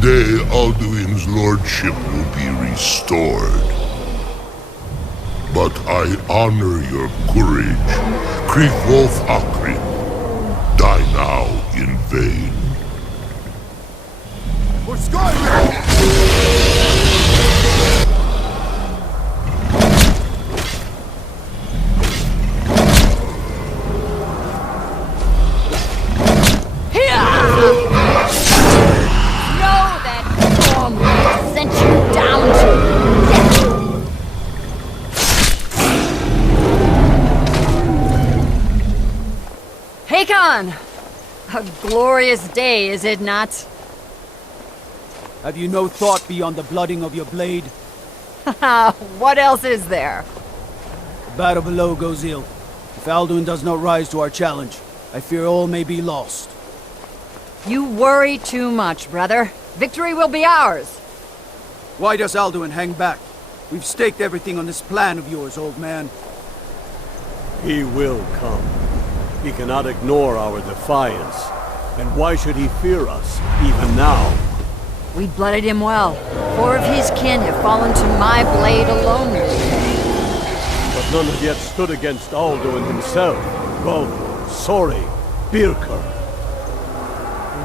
day Alduin's lordship will be restored. But I honor your courage. Kriegwolf Akrin. Die now in vain. For Skyrim! Know that Stormcloaks sent you down to death. Hakon! A glorious day, is it not? Have you no thought beyond the blooding of your blade? What else is there? The battle below goes ill. If Alduin does not rise to our challenge, I fear all may be lost. You worry too much, brother. Victory will be ours. Why does Alduin hang back? We've staked everything on this plan of yours, old man. He will come. He cannot ignore our defiance. And why should he fear us, even now? We blooded him well. 4 of his kin have fallen to my blade alone this day. But none have yet stood against Alduin himself. Well, sorry, Birker.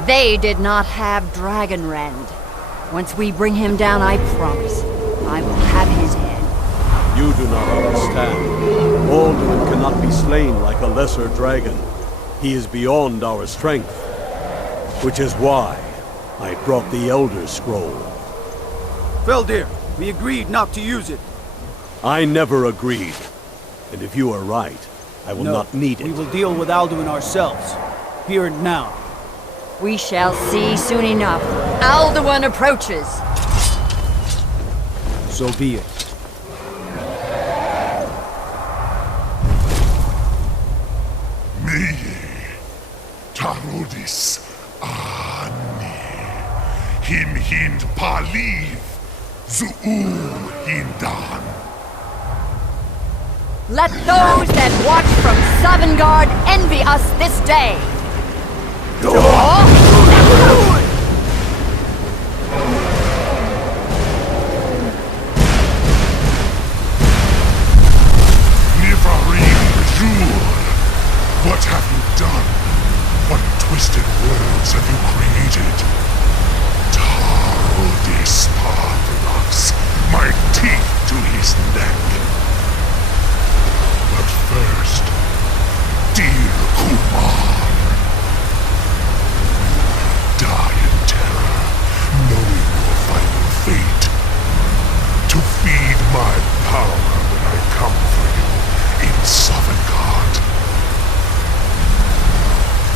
They did not have Dragonrend. Once we bring him down, I promise, I will have his head. You do not understand. Alduin cannot be slain like a lesser dragon. He is beyond our strength. Which is why I brought the Elder Scroll. Feldir, we agreed not to use it. I never agreed. And if you are right, I will not need it. We will deal with Alduin ourselves. Here and now. We shall see soon enough. Alduin approaches. So be it. Meye, Tarodis, Ani, Him Hind Paliv, Zuu Hindan. Let those that watch from Sovngarde envy us this day. Nivarim Jur, what have you done? What twisted worlds have you created? Tarodis Parthenox, my teeth to his neck. But first, dear Kumar, die in terror, knowing your final fate. To feed my power when I come for you in Sovngarde.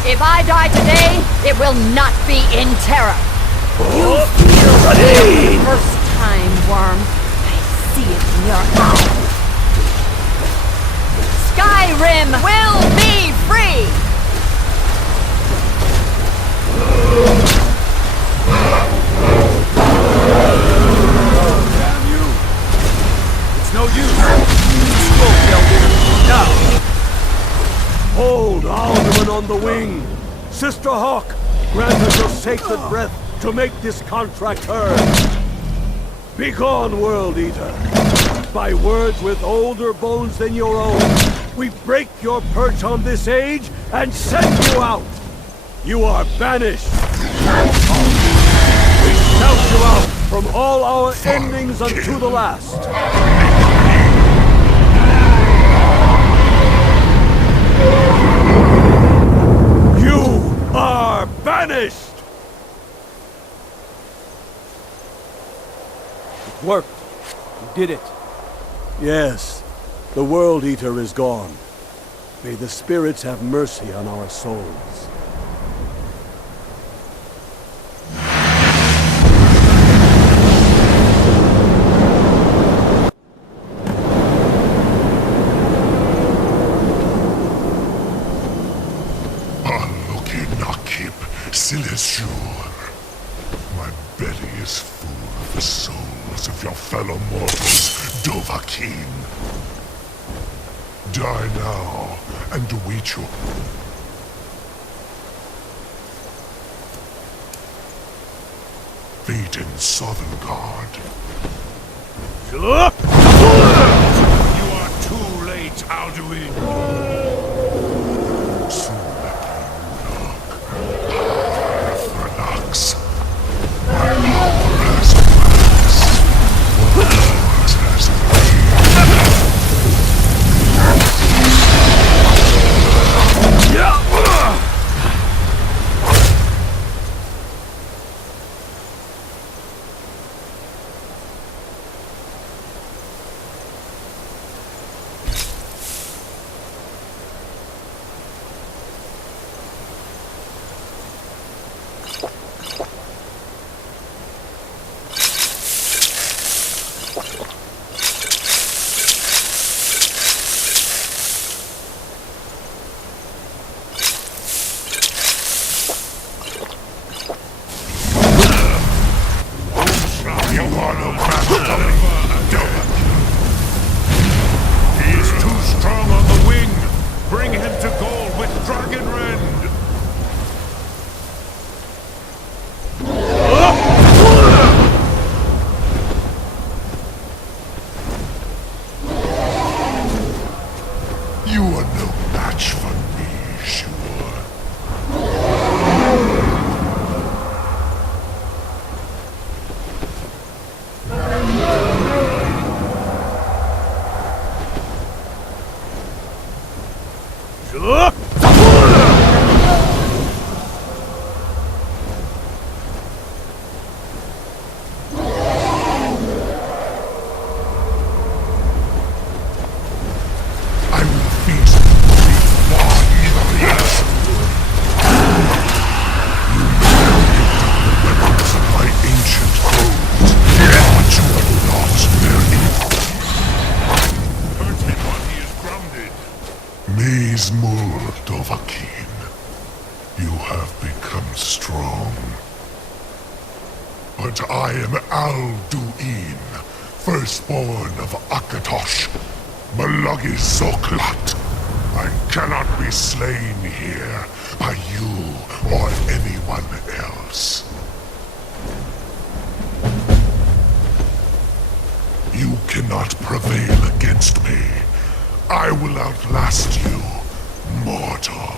If I die today, it will not be in terror. You feel fear for the first time, Worm. I see it in your eyes. Skyrim will be free! Damn you! It's no use. Scroll, Feldir. Now! Hold Alduin on the wing! Sister Hawk, grant us your sacred breath to make this contract heard! Begone, World Eater! By words with older bones than your own, we break your perch on this age and send you out! You are banished! We shout you out from all our endings unto the last! You are banished! It worked. You did it. Yes, the World Eater is gone. May the spirits have mercy on our souls. Alokinakib Silesur. My belly is full of the souls of your fellow mortals, Dovahkiin. Die now and await your... fate in Southern You are too late, Alduin. Soon relax. My power has waxed. What yours has waned. You are no match for me, sure. You have become strong. But I am Alduin, firstborn of Akatosh, Malagi Zoklat. I cannot be slain here by you or anyone else. You cannot prevail against me. I will outlast you, mortal.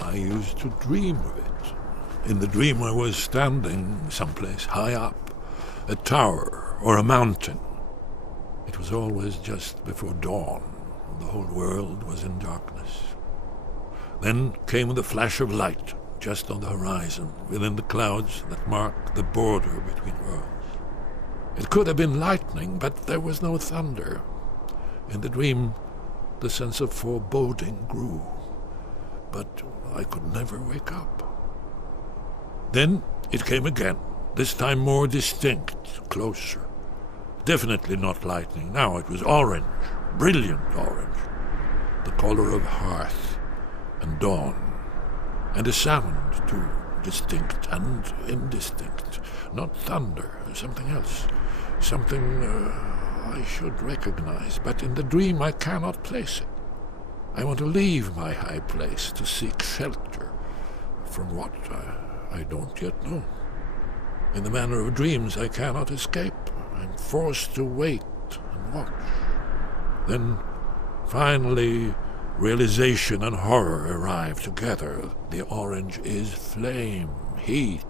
I used to dream of it. In the dream I was standing someplace high up, a tower or a mountain. It was always just before dawn. The whole world was in darkness. Then came the flash of light, just on the horizon, within the clouds that mark the border between worlds. It could have been lightning, but there was no thunder. In the dream, the sense of foreboding grew. But I could never wake up. Then it came again, this time more distinct, closer. Definitely not lightning. Now it was orange, brilliant orange. The color of hearth and dawn. And a sound, too, distinct and indistinct. Not thunder, something else. Something I should recognize, but in the dream I cannot place it. I want to leave my high place to seek shelter from what I don't yet know. In the manner of dreams, I cannot escape. I'm forced to wait and watch. Then, finally, realization and horror arrive together. The orange is flame, heat,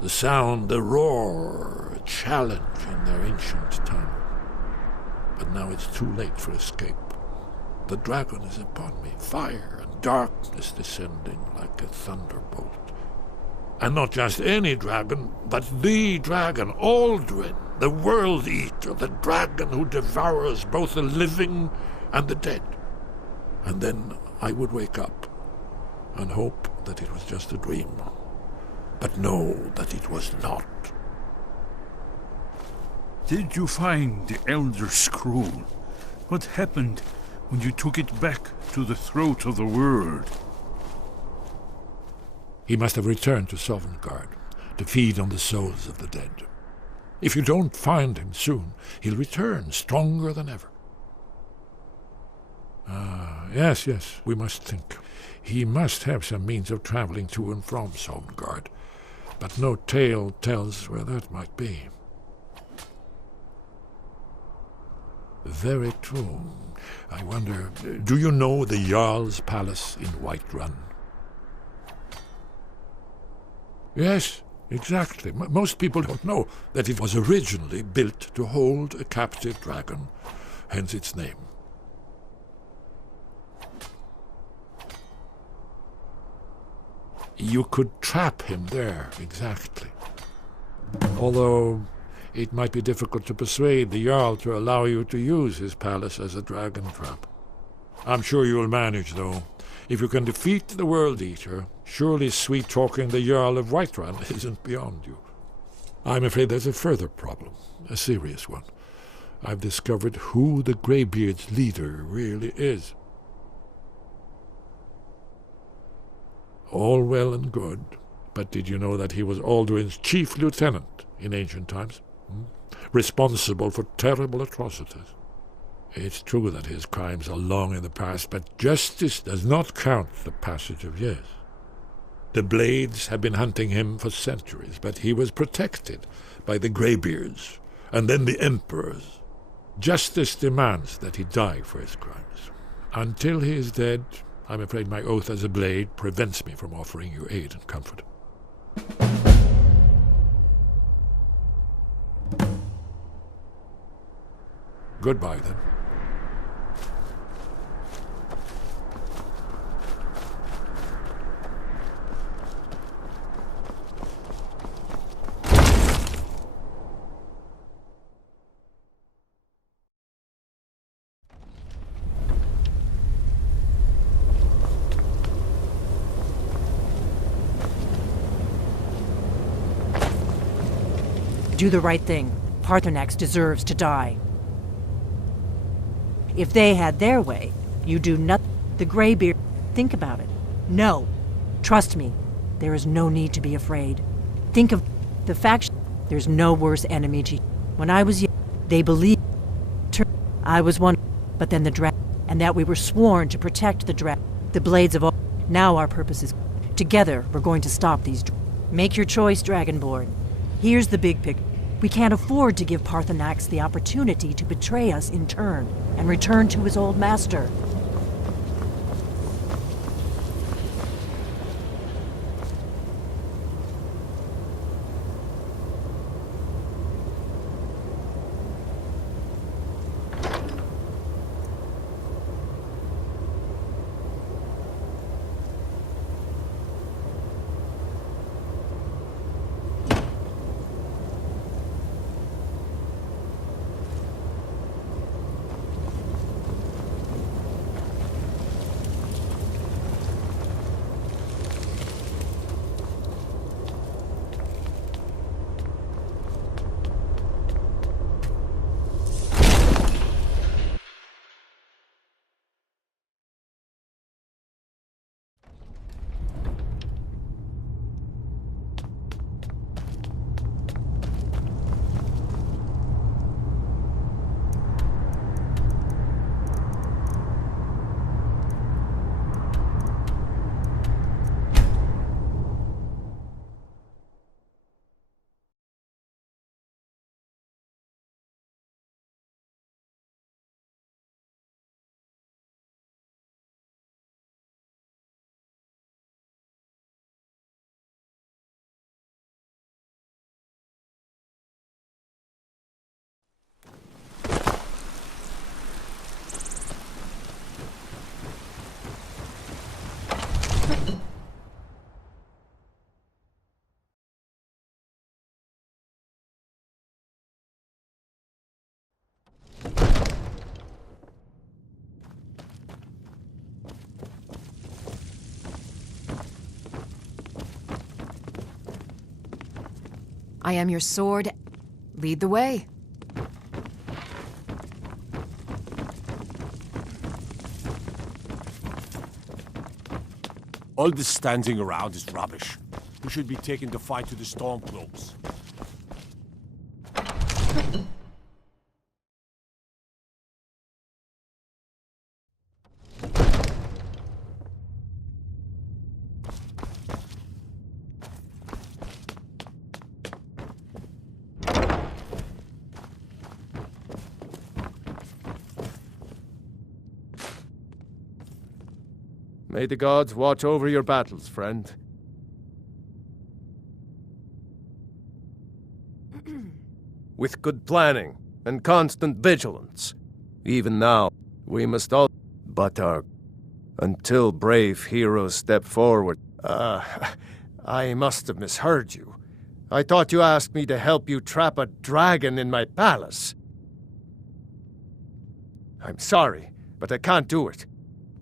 the sound, the roar, a challenge in their ancient tongue. But now it's too late for escape. The dragon is upon me, fire and darkness descending like a thunderbolt. And not just any dragon, but the dragon, Alduin, the World Eater, the dragon who devours both the living and the dead. And then I would wake up and hope that it was just a dream, but know that it was not. Did you find the Elder Scroll? What happened when you took it back to the throat of the world? He must have returned to Sovngarde to feed on the souls of the dead. If you don't find him soon, he'll return stronger than ever. Yes, we must think. He must have some means of traveling to and from Sovngarde, but no tale tells where that might be. Very true. I wonder, do you know the Jarl's palace in Whiterun? Yes, exactly. Most people don't know that it was originally built to hold a captive dragon, hence its name. You could trap him there, exactly. Although it might be difficult to persuade the Jarl to allow you to use his palace as a dragon trap. I'm sure you'll manage, though. If you can defeat the World Eater, surely sweet-talking the Jarl of Whiterun isn't beyond you. I'm afraid there's a further problem, a serious one. I've discovered who the Greybeards' leader really is. All well and good, but did you know that he was Alduin's chief lieutenant in ancient times? Responsible for terrible atrocities. It's true that his crimes are long in the past, but justice does not count the passage of years. The Blades have been hunting him for centuries, but he was protected by the Greybeards, and then the Emperors. Justice demands that he die for his crimes. Until he is dead, I'm afraid my oath as a Blade prevents me from offering you aid and comfort. Goodbye, then. Do the right thing. Paarthurnax deserves to die. If they had their way, you do nothing. The Greybeard, think about it. No. Trust me, there is no need to be afraid. Think of the faction. There's no worse enemy to you. When I was young, they believed I was one, but then the dragon, and that we were sworn to protect the dragon. The Blades of all. Now our purpose is together. We're going to stop these. Make your choice, Dragonborn. Here's the big picture. We can't afford to give Paarthurnax the opportunity to betray us in turn and return to his old master. I am your sword. Lead the way. All this standing around is rubbish. We should be taking the fight to the Stormcloaks. May the gods watch over your battles, friend. With good planning and constant vigilance. Even now, we must all... But until brave heroes step forward... I must have misheard you. I thought you asked me to help you trap a dragon in my palace. I'm sorry, but I can't do it.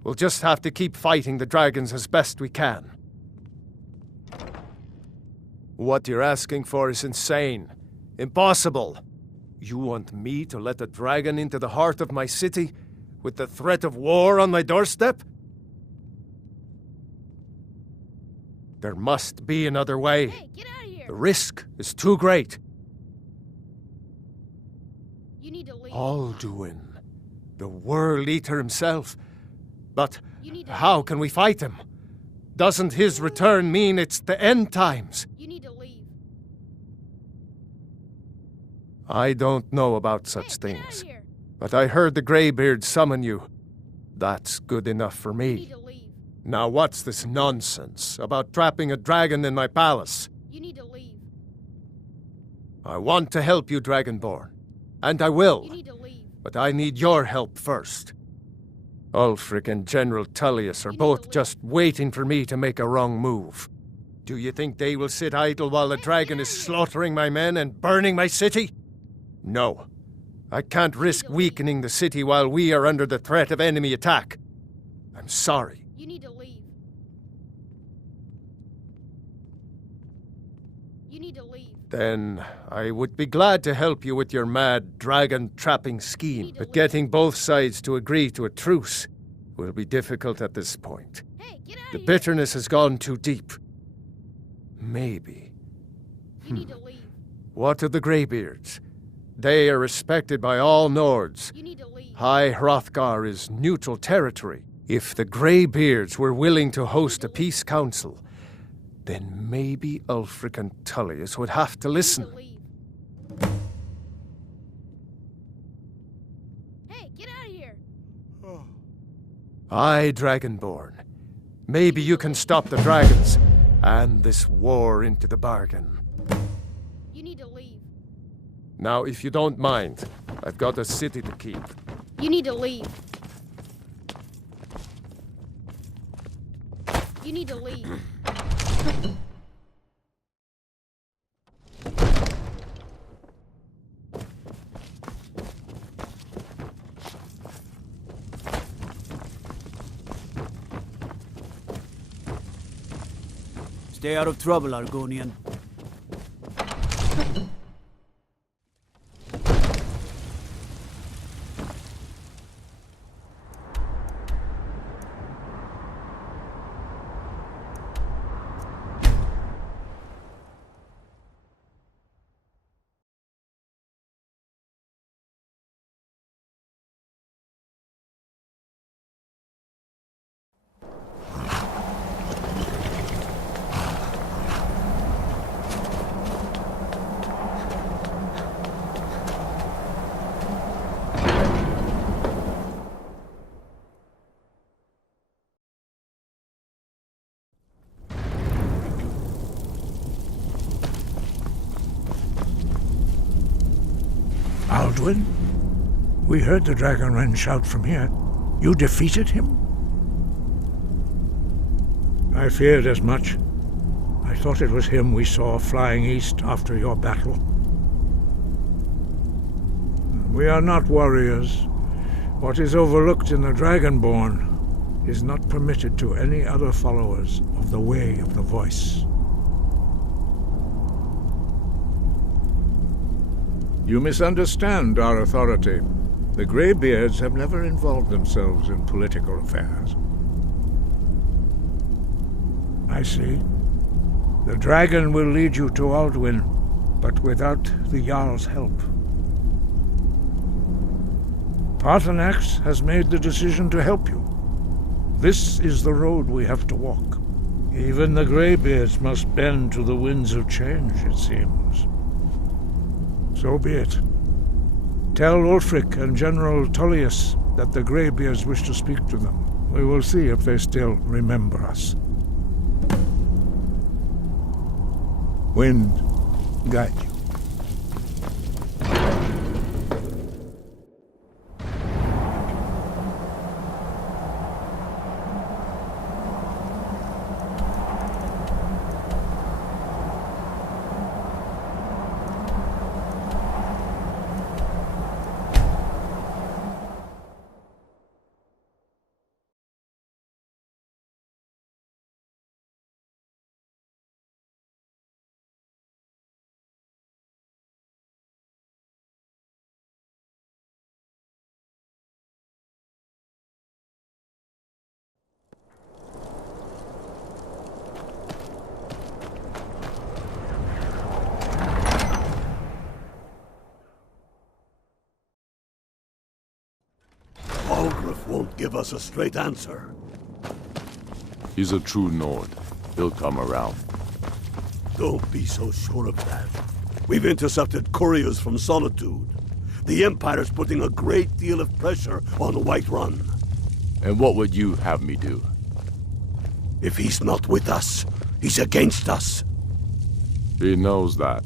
We'll just have to keep fighting the dragons as best we can. What you're asking for is insane. Impossible. You want me to let a dragon into the heart of my city, with the threat of war on my doorstep? There must be another way. Hey, get out of here! The risk is too great. You need to leave. Alduin, the World Eater himself. But You need to how leave. can we fight him? Doesn't his return mean it's the end times? You need to leave. I don't know about such Hey, get things, out of here. but I heard the Greybeards summon you. That's good enough for You need me. to leave. Now what's this nonsense about trapping a dragon in my palace? You need to leave. I want to help you, Dragonborn. And I You will, need to leave. but I need your help first. Ulfric and General Tullius are You need both to leave. just waiting for me to make a wrong move. Do you think they will sit idle while the Hey, dragon get is out of here. slaughtering my men and burning my city? No. I can't risk to leave. weakening the city while we are under the threat of enemy attack. I'm sorry. You need to leave. You need to leave. Then I would be glad to help you with your mad dragon trapping scheme, need to but leave. getting both sides to agree to a truce will be difficult at this point. Hey, get out The of here! bitterness has gone too deep. Maybe. You need to leave. What of the Greybeards? They are respected by all Nords. You need to leave. High Hrothgar is neutral territory. If the Greybeards were willing to host a peace council, then maybe Ulfric and Tullius would have to You need listen. to leave. Hey, get out of here! Aye, Dragonborn. Maybe you can stop the dragons, and this war into the bargain. You need to leave. Now, if you don't mind, I've got a city to keep. You need to leave. You need to leave. Stay out of trouble, Argonian. Alduin? We heard the Dragonren shout from here. You defeated him? I feared as much. I thought it was him we saw flying east after your battle. We are not warriors. What is overlooked in the Dragonborn is not permitted to any other followers of the Way of the Voice. You misunderstand our authority. The Greybeards have never involved themselves in political affairs. I see. The dragon will lead you to Alduin, but without the Jarl's help. Paarthurnax has made the decision to help you. This is the road we have to walk. Even the Greybeards must bend to the winds of change, it seems. So be it. Tell Ulfric and General Tullius that the Greybeards wish to speak to them. We will see if they still remember us. Wind, guide you. Won't give us a straight answer. He's a true Nord. He'll come around. Don't be so sure of that. We've intercepted couriers from Solitude. The Empire's putting a great deal of pressure on Whiterun. And what would you have me do? If he's not with us, he's against us. He knows that.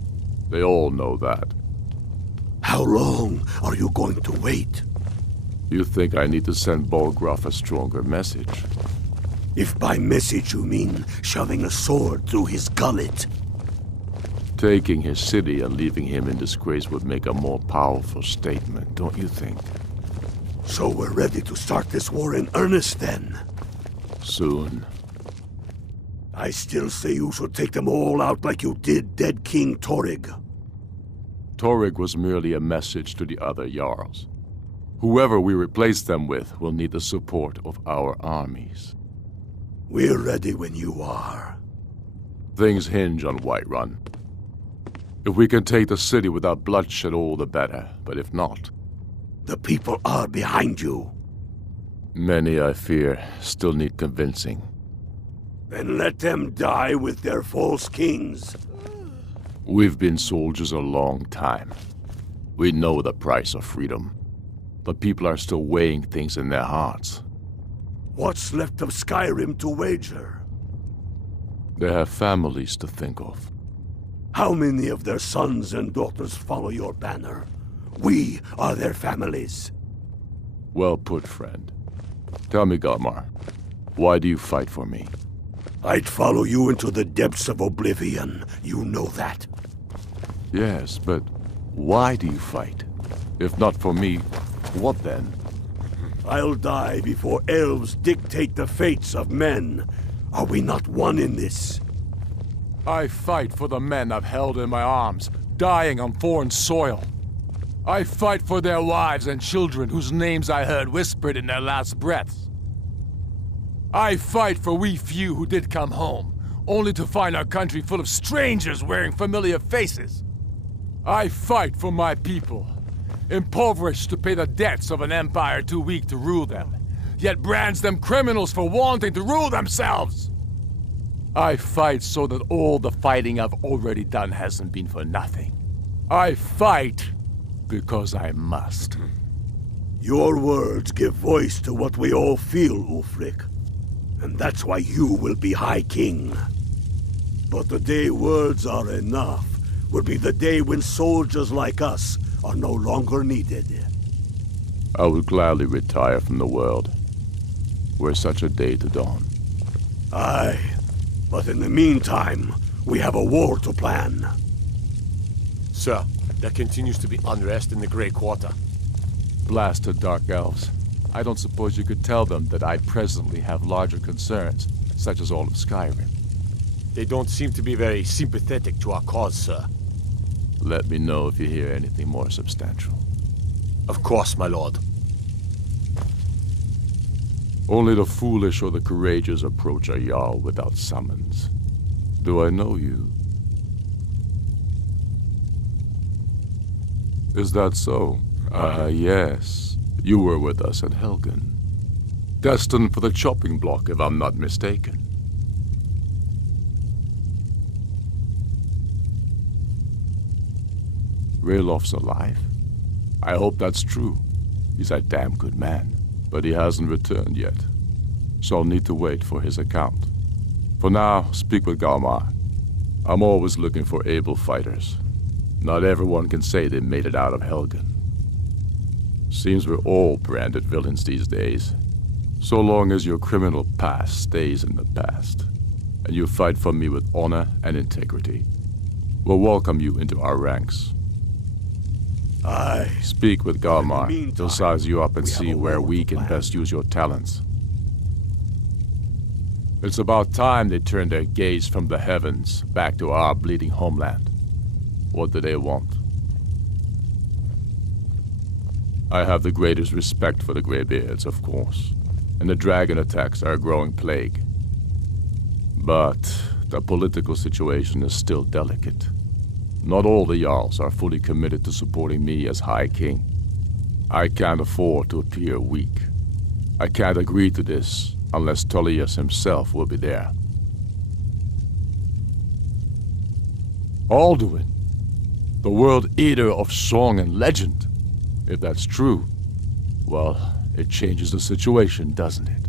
They all know that. How long are you going to wait? You think I need to send Bolgraf a stronger message? If by message you mean shoving a sword through his gullet. Taking his city and leaving him in disgrace would make a more powerful statement, don't you think? So we're ready to start this war in earnest then? Soon. I still say you should take them all out like you did dead King Torrig. Torrig was merely a message to the other Jarls. Whoever we replace them with will need the support of our armies. We're ready when you are. Things hinge on Whiterun. If we can take the city without bloodshed, all the better. But if not... The people are behind you. Many, I fear, still need convincing. Then let them die with their false kings. We've been soldiers a long time. We know the price of freedom. But people are still weighing things in their hearts. What's left of Skyrim to wager? They have families to think of. How many of their sons and daughters follow your banner? We are their families. Well put, friend. Tell me, Galmar, why do you fight for me? I'd follow you into the depths of oblivion. You know that. Yes, but why do you fight? If not for me, what then? I'll die before elves dictate the fates of men. Are we not one in this? I fight for the men I've held in my arms, dying on foreign soil. I fight for their wives and children whose names I heard whispered in their last breaths. I fight for we few who did come home, only to find our country full of strangers wearing familiar faces. I fight for my people, impoverished to pay the debts of an empire too weak to rule them, yet brands them criminals for wanting to rule themselves. I fight so that all the fighting I've already done hasn't been for nothing. I fight because I must. Your words give voice to what we all feel, Ulfric. And that's why you will be High King. But the day words are enough will be the day when soldiers like us are no longer needed. I would gladly retire from the world, were such a day to dawn. Aye, but in the meantime, we have a war to plan. Sir, there continues to be unrest in the Grey Quarter. Blasted Dark Elves. I don't suppose you could tell them that I presently have larger concerns, such as all of Skyrim. They don't seem to be very sympathetic to our cause, sir. Let me know if you hear anything more substantial. Of course, my lord. Only the foolish or the courageous approach a Jarl without summons. Do I know you? Is that so? Yes. You were with us at Helgen. Destined for the chopping block, if I'm not mistaken. Raylof's alive? I hope that's true. He's a damn good man, but he hasn't returned yet. So I'll need to wait for his account. For now, speak with Galmar. I'm always looking for able fighters. Not everyone can say they made it out of Helgen. Seems we're all branded villains these days. So long as your criminal past stays in the past, and you fight for me with honor and integrity, we'll welcome you into our ranks. Aye. Speak with Galmar. He'll size you up and see where we can best use your talents. It's about time they turned their gaze from the heavens back to our bleeding homeland. What do they want? I have the greatest respect for the Greybeards, of course, and the dragon attacks are a growing plague. But the political situation is still delicate. Not all the Jarls are fully committed to supporting me as High King. I can't afford to appear weak. I can't agree to this unless Tullius himself will be there. Alduin, the World Eater of song and legend. If that's true, well, it changes the situation, doesn't it?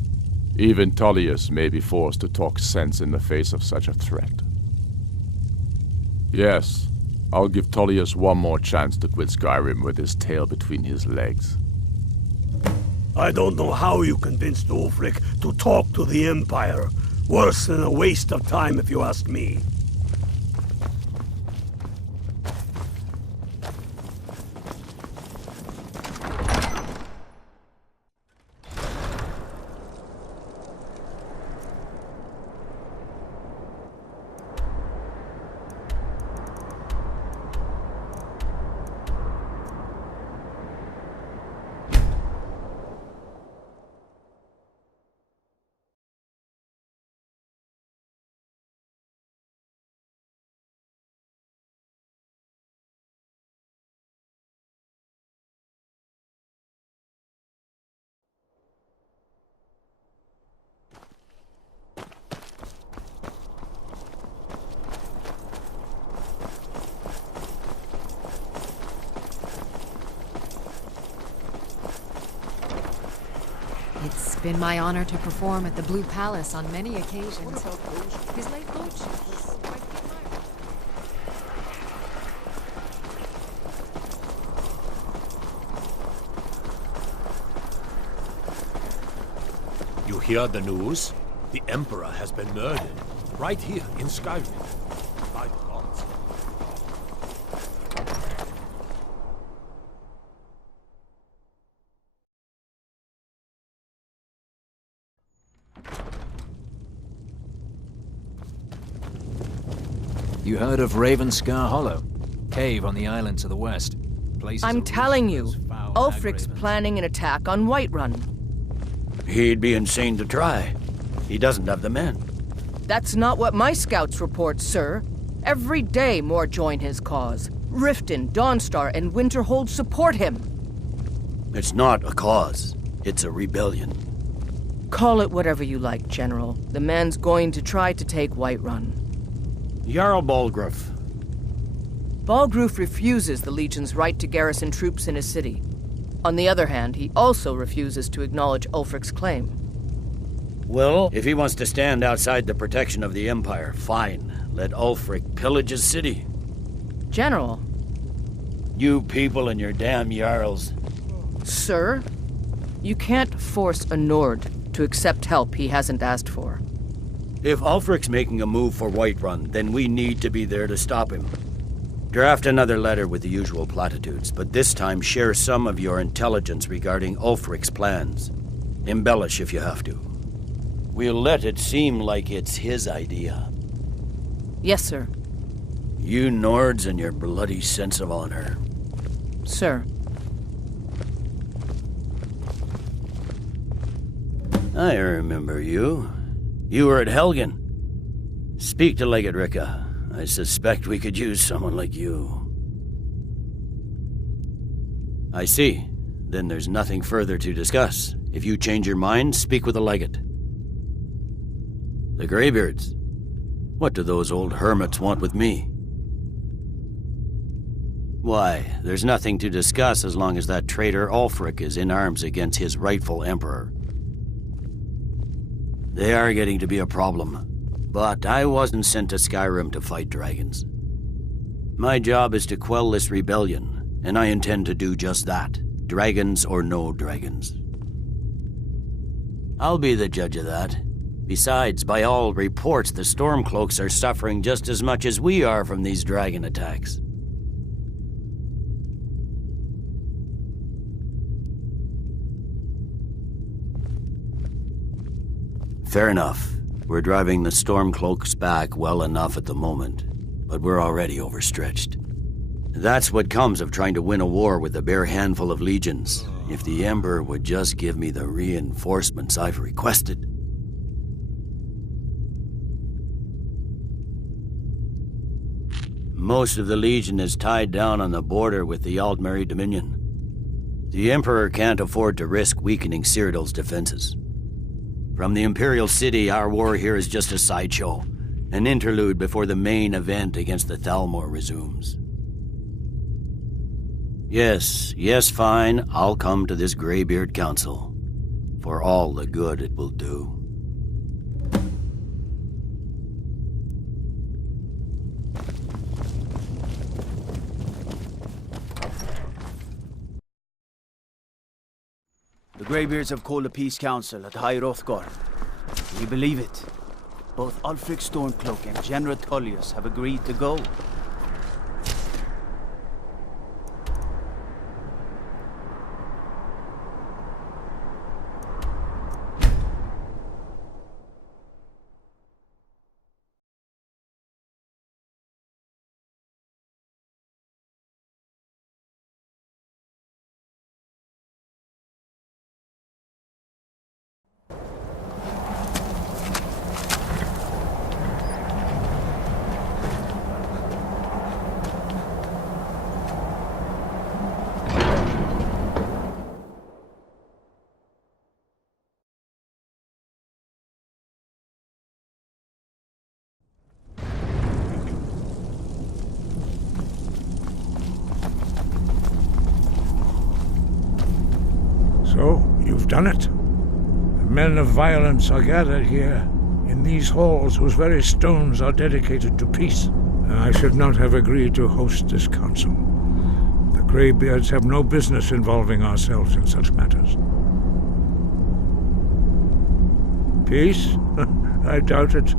Even Tullius may be forced to talk sense in the face of such a threat. Yes, I'll give Tullius one more chance to quit Skyrim with his tail between his legs. I don't know how you convinced Ulfric to talk to the Empire. Worse than a waste of time, if you ask me. It's been my honor to perform at the Blue Palace on many occasions. His late lordship was quite the admirer. You hear the news? The Emperor has been murdered. Right here in Skyrim. By the gods. You heard of Ravenscar Hollow? Cave on the island to the west. I'm telling you, Ulfric's planning an attack on Whiterun. He'd be insane to try. He doesn't have the men. That's not what my scouts report, sir. Every day more join his cause. Riften, Dawnstar, and Winterhold support him. It's not a cause. It's a rebellion. Call it whatever you like, General. The man's going to try to take Whiterun. Jarl Balgruuf. Balgruuf refuses the Legion's right to garrison troops in his city. On the other hand, he also refuses to acknowledge Ulfric's claim. Well, if he wants to stand outside the protection of the Empire, fine. Let Ulfric pillage his city. General. You people and your damn Jarls. Sir, you can't force a Nord to accept help he hasn't asked for. If Ulfric's making a move for Whiterun, then we need to be there to stop him. Draft another letter with the usual platitudes, but this time share some of your intelligence regarding Ulfric's plans. Embellish if you have to. We'll let it seem like it's his idea. Yes, sir. You Nords and your bloody sense of honor. Sir. I remember you. You were at Helgen. Speak to Legate Ricka. I suspect we could use someone like you. I see. Then there's nothing further to discuss. If you change your mind, speak with the Legate. The Greybeards. What do those old hermits want with me? Why, there's nothing to discuss as long as that traitor Ulfric is in arms against his rightful emperor. They are getting to be a problem. But I wasn't sent to Skyrim to fight dragons. My job is to quell this rebellion, and I intend to do just that. Dragons or no dragons. I'll be the judge of that. Besides, by all reports, the Stormcloaks are suffering just as much as we are from these dragon attacks. Fair enough. We're driving the Stormcloaks back well enough at the moment, but we're already overstretched. That's what comes of trying to win a war with a bare handful of legions. If the Emperor would just give me the reinforcements I've requested. Most of the Legion is tied down on the border with the Aldmeri Dominion. The Emperor can't afford to risk weakening Cyrodiil's defenses. From the Imperial city, our war here is just a sideshow, an interlude before the main event against the Thalmor resumes. Yes, fine, I'll come to this Greybeard Council, for all the good it will do. The Greybeards have called a peace council at High Hrothgar. We believe it. Both Ulfric Stormcloak and General Tullius have agreed to go. So, you've done it. The men of violence are gathered here, in these halls whose very stones are dedicated to peace. I should not have agreed to host this council. The Greybeards have no business involving ourselves in such matters. Peace? I doubt it.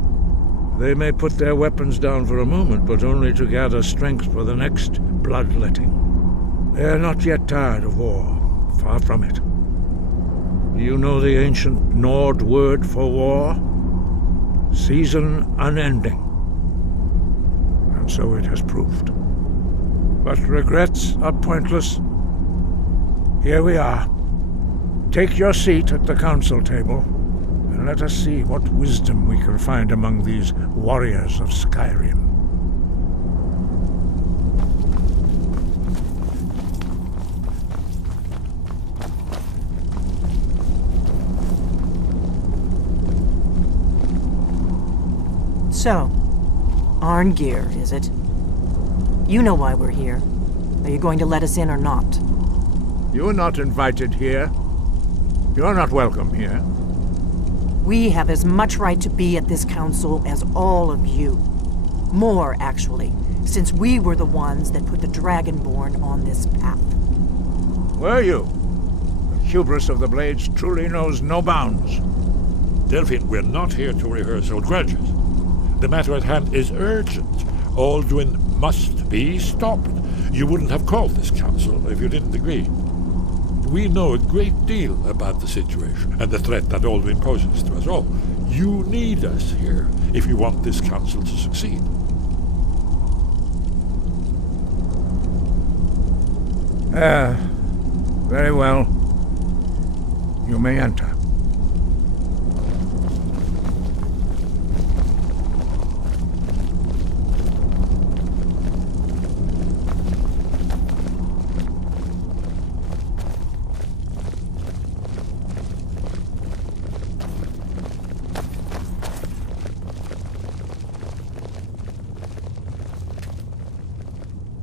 They may put their weapons down for a moment, but only to gather strength for the next bloodletting. They are not yet tired of war. Far from it. Do you know the ancient Nord word for war? Season unending. And so it has proved. But regrets are pointless. Here we are. Take your seat at the council table, and let us see what wisdom we can find among these warriors of Skyrim. So, Arngeir, is it? You know why we're here. Are you going to let us in or not? You're not invited here. You're not welcome here. We have as much right to be at this council as all of you. More, actually, since we were the ones that put the Dragonborn on this path. Were you? The hubris of the Blades truly knows no bounds. Delphine, we're not here to rehearse old grudges. The matter at hand is urgent. Alduin must be stopped. You wouldn't have called this council if you didn't agree. We know a great deal about the situation and the threat that Alduin poses to us all. You need us here if you want this council to succeed. Very well. You may enter.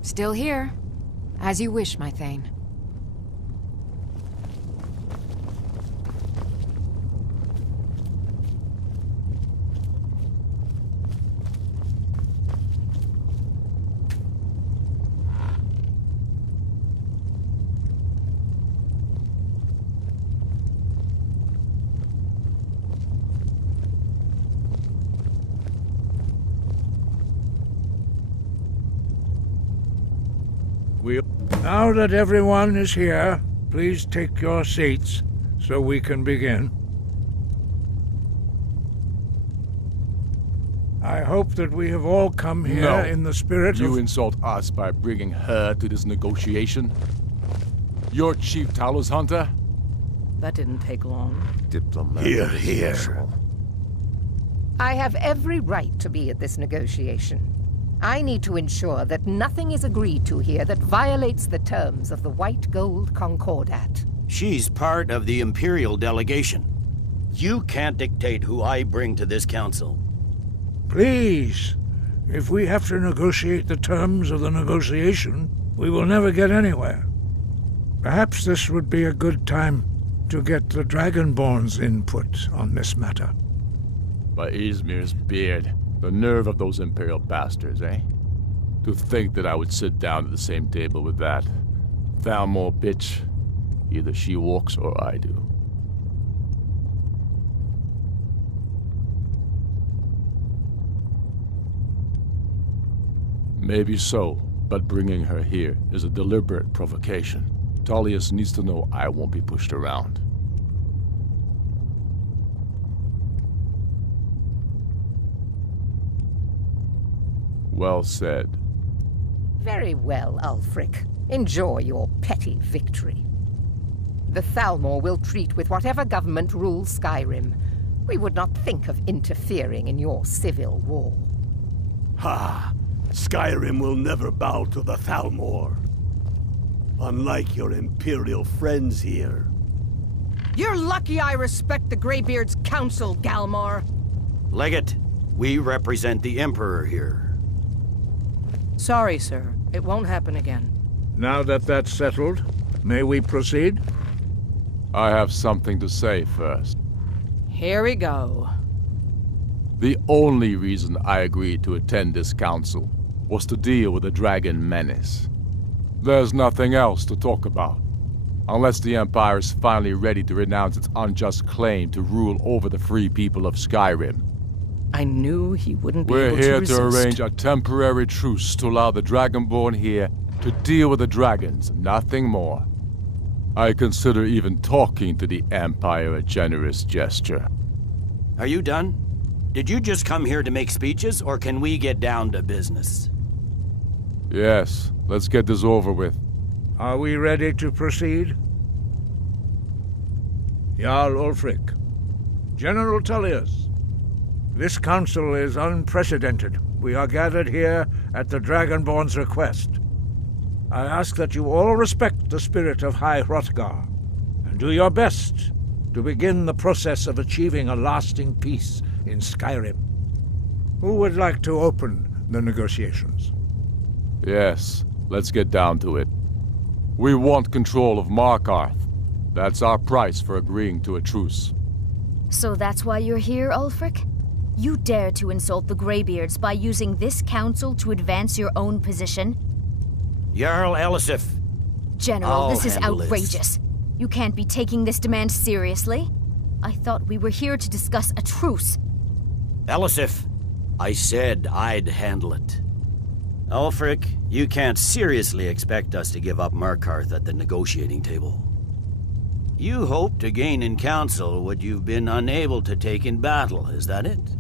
Still here. As you wish, my Thane. Now that everyone is here, please take your seats so we can begin. I hope that we have all come here in the spirit You of... insult us by bringing her to this negotiation? You're Chief Talos Hunter? That didn't take long. Diplomat. Here. I have every right to be at this negotiation. I need to ensure that nothing is agreed to here that violates the terms of the White Gold Concordat. She's part of the Imperial delegation. You can't dictate who I bring to this council. Please, if we have to negotiate the terms of the negotiation, we will never get anywhere. Perhaps this would be a good time to get the Dragonborn's input on this matter. By Izmir's beard. The nerve of those Imperial bastards, eh? To think that I would sit down at the same table with that Thalmor bitch. Either she walks or I do. Maybe so, but bringing her here is a deliberate provocation. Tullius needs to know I won't be pushed around. Well said. Very well, Ulfric. Enjoy your petty victory. The Thalmor will treat with whatever government rules Skyrim. We would not think of interfering in your civil war. Ha! Skyrim will never bow to the Thalmor. Unlike your Imperial friends here. You're lucky I respect the Greybeards' council, Galmar. Legate, we represent the Emperor here. Sorry, sir. It won't happen again. Now that that's settled, may we proceed? I have something to say first. Here we go. The only reason I agreed to attend this council was to deal with the dragon menace. There's nothing else to talk about. Unless the Empire is finally ready to renounce its unjust claim to rule over the free people of Skyrim. I knew he wouldn't be We're able to here resist. to arrange a temporary truce to allow the Dragonborn here to deal with the dragons, nothing more. I consider even talking to the Empire a generous gesture. Are you done? Did you just come here to make speeches, or can we get down to business? Yes, let's get this over with. Are we ready to proceed? Jarl Ulfric, General Tullius, this council is unprecedented. We are gathered here at the Dragonborn's request. I ask that you all respect the spirit of High Hrothgar, and do your best to begin the process of achieving a lasting peace in Skyrim. Who would like to open the negotiations? Yes, let's get down to it. We want control of Markarth. That's our price for agreeing to a truce. So that's why you're here, Ulfric? You dare to insult the Greybeards by using this council to advance your own position? Jarl Elisif. General, this is outrageous. You can't be taking this demand seriously. I thought we were here to discuss a truce. Elisif, I said I'd handle it. Ulfric, you can't seriously expect us to give up Markarth at the negotiating table. You hope to gain in council what you've been unable to take in battle, is that it?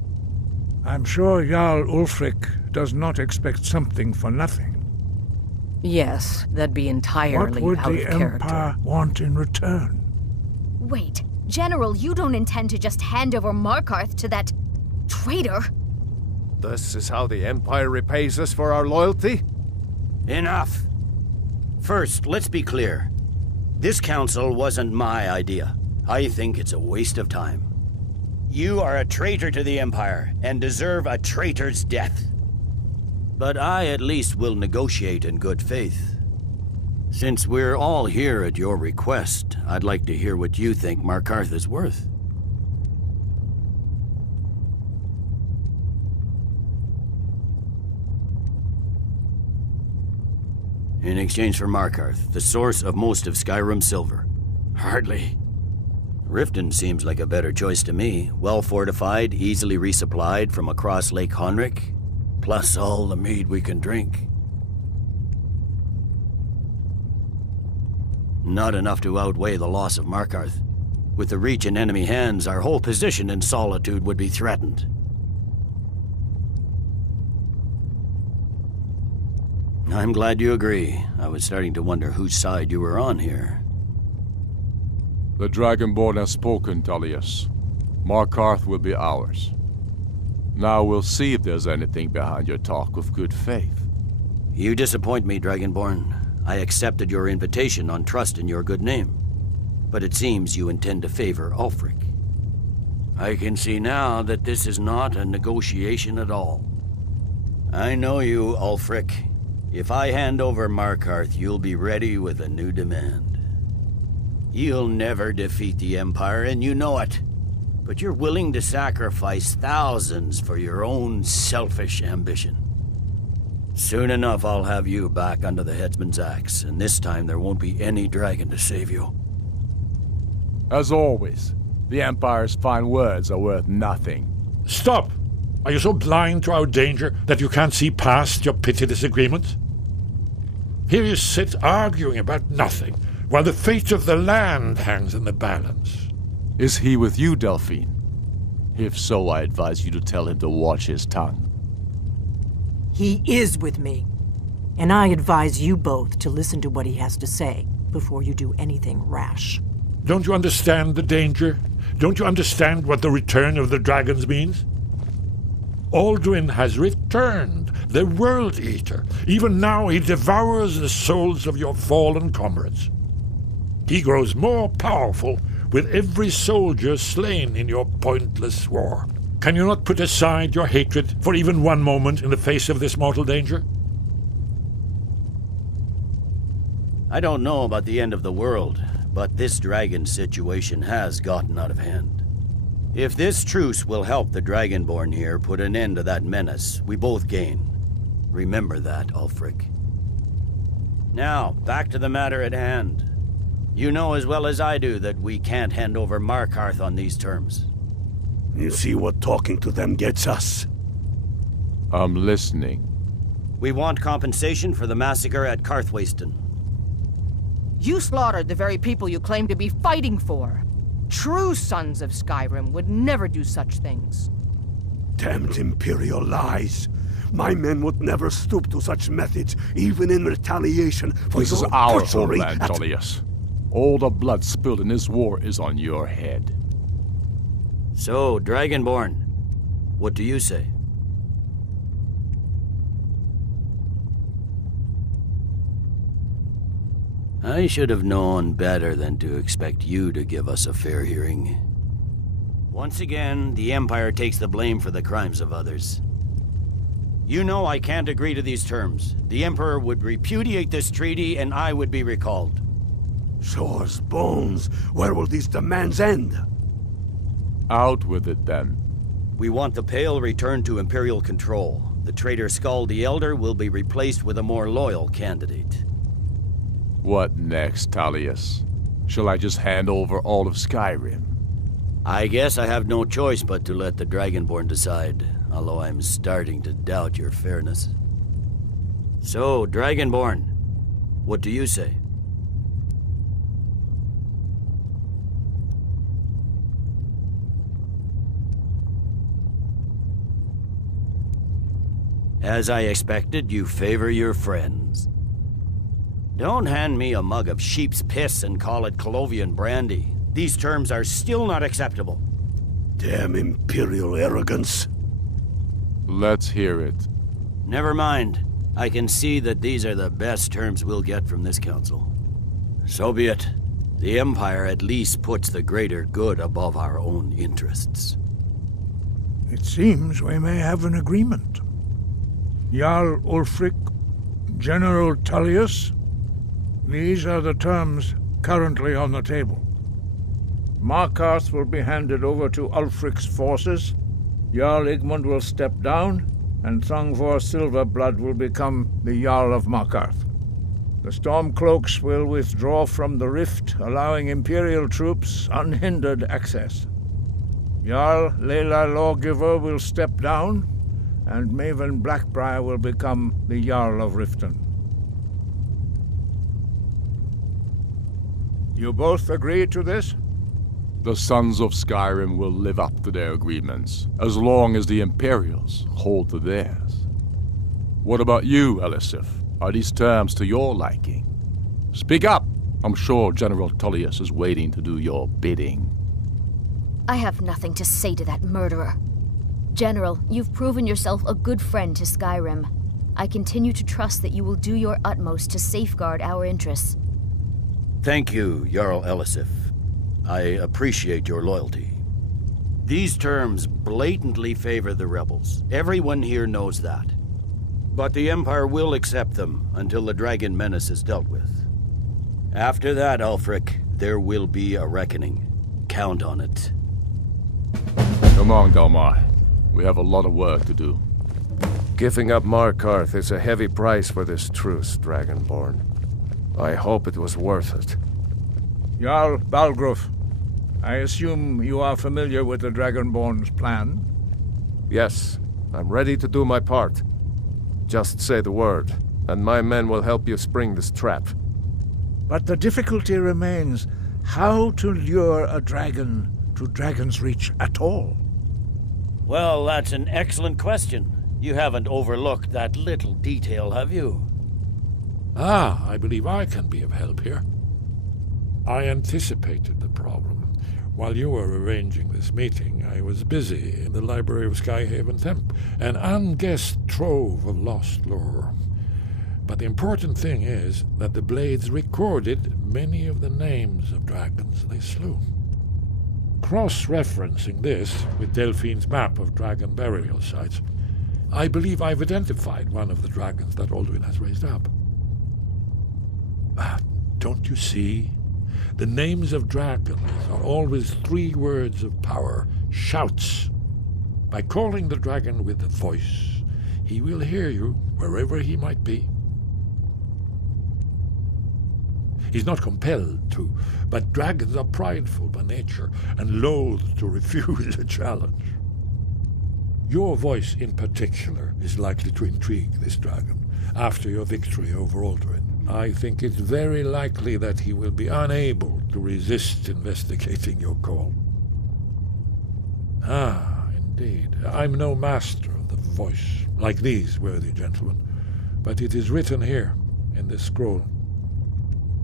I'm sure Jarl Ulfric does not expect something for nothing. Yes, that'd be entirely What would out the of character. Empire want in return? Wait, General, you don't intend to just hand over Markarth to that traitor? This is how the Empire repays us for our loyalty? Enough! First, let's be clear. This council wasn't my idea. I think it's a waste of time. You are a traitor to the Empire, and deserve a traitor's death. But I at least will negotiate in good faith. Since we're all here at your request, I'd like to hear what you think Markarth is worth. In exchange for Markarth, the source of most of Skyrim's silver. Hardly. Riften seems like a better choice to me. Well fortified, easily resupplied from across Lake Honric, plus all the mead we can drink. Not enough to outweigh the loss of Markarth. With the Reach in enemy hands, our whole position in Solitude would be threatened. I'm glad you agree. I was starting to wonder whose side you were on here. The Dragonborn has spoken, Tullius. Markarth will be ours. Now we'll see if there's anything behind your talk of good faith. You disappoint me, Dragonborn. I accepted your invitation on trust in your good name. But it seems you intend to favor Ulfric. I can see now that this is not a negotiation at all. I know you, Ulfric. If I hand over Markarth, you'll be ready with a new demand. You'll never defeat the Empire, and you know it. But you're willing to sacrifice thousands for your own selfish ambition. Soon enough, I'll have you back under the headsman's axe, and this time there won't be any dragon to save you. As always, the Empire's fine words are worth nothing. Stop! Are you so blind to our danger that you can't see past your petty disagreements? Here you sit arguing about nothing, while the fate of the land hangs in the balance. Is he with you, Delphine? If so, I advise you to tell him to watch his tongue. He is with me. And I advise you both to listen to what he has to say before you do anything rash. Don't you understand the danger? Don't you understand what the return of the dragons means? Alduin has returned, the World Eater. Even now he devours the souls of your fallen comrades. He grows more powerful with every soldier slain in your pointless war. Can you not put aside your hatred for even one moment in the face of this mortal danger? I don't know about the end of the world, but this dragon situation has gotten out of hand. If this truce will help the Dragonborn here put an end to that menace, we both gain. Remember that, Ulfric. Now, back to the matter at hand. You know as well as I do that we can't hand over Markarth on these terms. You see what talking to them gets us? I'm listening. We want compensation for the massacre at Karthwasten. You slaughtered the very people you claim to be fighting for. True sons of Skyrim would never do such things. Damned Imperial lies. My men would never stoop to such methods, even in retaliation for This is your our butchery homeland, at... Tullius. All the blood spilled in this war is on your head. So, Dragonborn, what do you say? I should have known better than to expect you to give us a fair hearing. Once again, the Empire takes the blame for the crimes of others. You know I can't agree to these terms. The Emperor would repudiate this treaty and I would be recalled. Shores, bones, where will these demands end? Out with it, then. We want the Pale returned to Imperial control. The traitor Skull the Elder will be replaced with a more loyal candidate. What next, Tullius? Shall I just hand over all of Skyrim? I guess I have no choice but to let the Dragonborn decide, although I'm starting to doubt your fairness. So, Dragonborn, what do you say? As I expected, you favor your friends. Don't hand me a mug of sheep's piss and call it Colovian brandy. These terms are still not acceptable. Damn Imperial arrogance. Let's hear it. Never mind. I can see that these are the best terms we'll get from this council. So be it. The Empire at least puts the greater good above our own interests. It seems we may have an agreement. Jarl Ulfric, General Tullius, these are the terms currently on the table. Markarth will be handed over to Ulfric's forces, Jarl Igmund will step down, and Thongvor Silverblood will become the Jarl of Markarth. The Stormcloaks will withdraw from the rift, allowing Imperial troops unhindered access. Jarl Leila Lawgiver will step down, and Maven Blackbriar will become the Jarl of Riften. You both agree to this? The Sons of Skyrim will live up to their agreements, as long as the Imperials hold to theirs. What about you, Elisif? Are these terms to your liking? Speak up! I'm sure General Tullius is waiting to do your bidding. I have nothing to say to that murderer. General, you've proven yourself a good friend to Skyrim. I continue to trust that you will do your utmost to safeguard our interests. Thank you, Jarl Elisif. I appreciate your loyalty. These terms blatantly favor the rebels. Everyone here knows that. But the Empire will accept them until the Dragon Menace is dealt with. After that, Ulfric, there will be a reckoning. Count on it. Come on, Dalmar. We have a lot of work to do. Giving up Markarth is a heavy price for this truce, Dragonborn. I hope it was worth it. Jarl Balgruf, I assume you are familiar with the Dragonborn's plan? Yes, I'm ready to do my part. Just say the word, and my men will help you spring this trap. But the difficulty remains how to lure a dragon to Dragon's Reach at all. Well, that's an excellent question. You haven't overlooked that little detail, have you? I believe I can be of help here. I anticipated the problem. While you were arranging this meeting, I was busy in the library of Skyhaven Temp, an unguessed trove of lost lore. But the important thing is that the Blades recorded many of the names of dragons they slew. Cross-referencing this with Delphine's map of dragon burial sites, I believe I've identified one of the dragons that Alduin has raised up. Don't you see? The names of dragons are always 3 words of power, shouts. By calling the dragon with a voice, he will hear you wherever he might be. He's not compelled to, but dragons are prideful by nature and loath to refuse a challenge. Your voice in particular is likely to intrigue this dragon after your victory over Alduin. I think it's very likely that he will be unable to resist investigating your call. Indeed. I'm no master of the voice, like these worthy gentlemen, but it is written here in this scroll.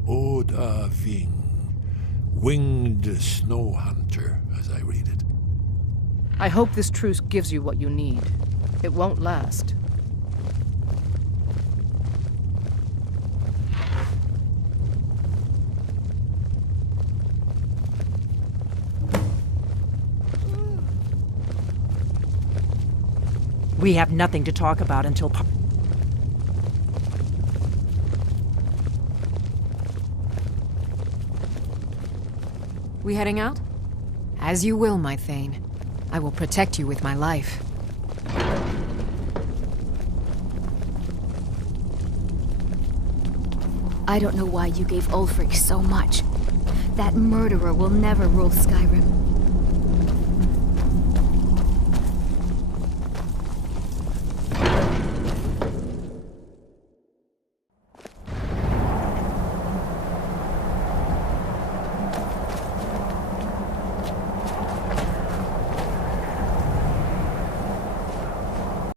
Oda Ving, winged snow hunter, as I read it. I hope this truce gives you what you need. It won't last. We have nothing to talk about until... We heading out? As you will, my Thane. I will protect you with my life. I don't know why you gave Ulfric so much. That murderer will never rule Skyrim.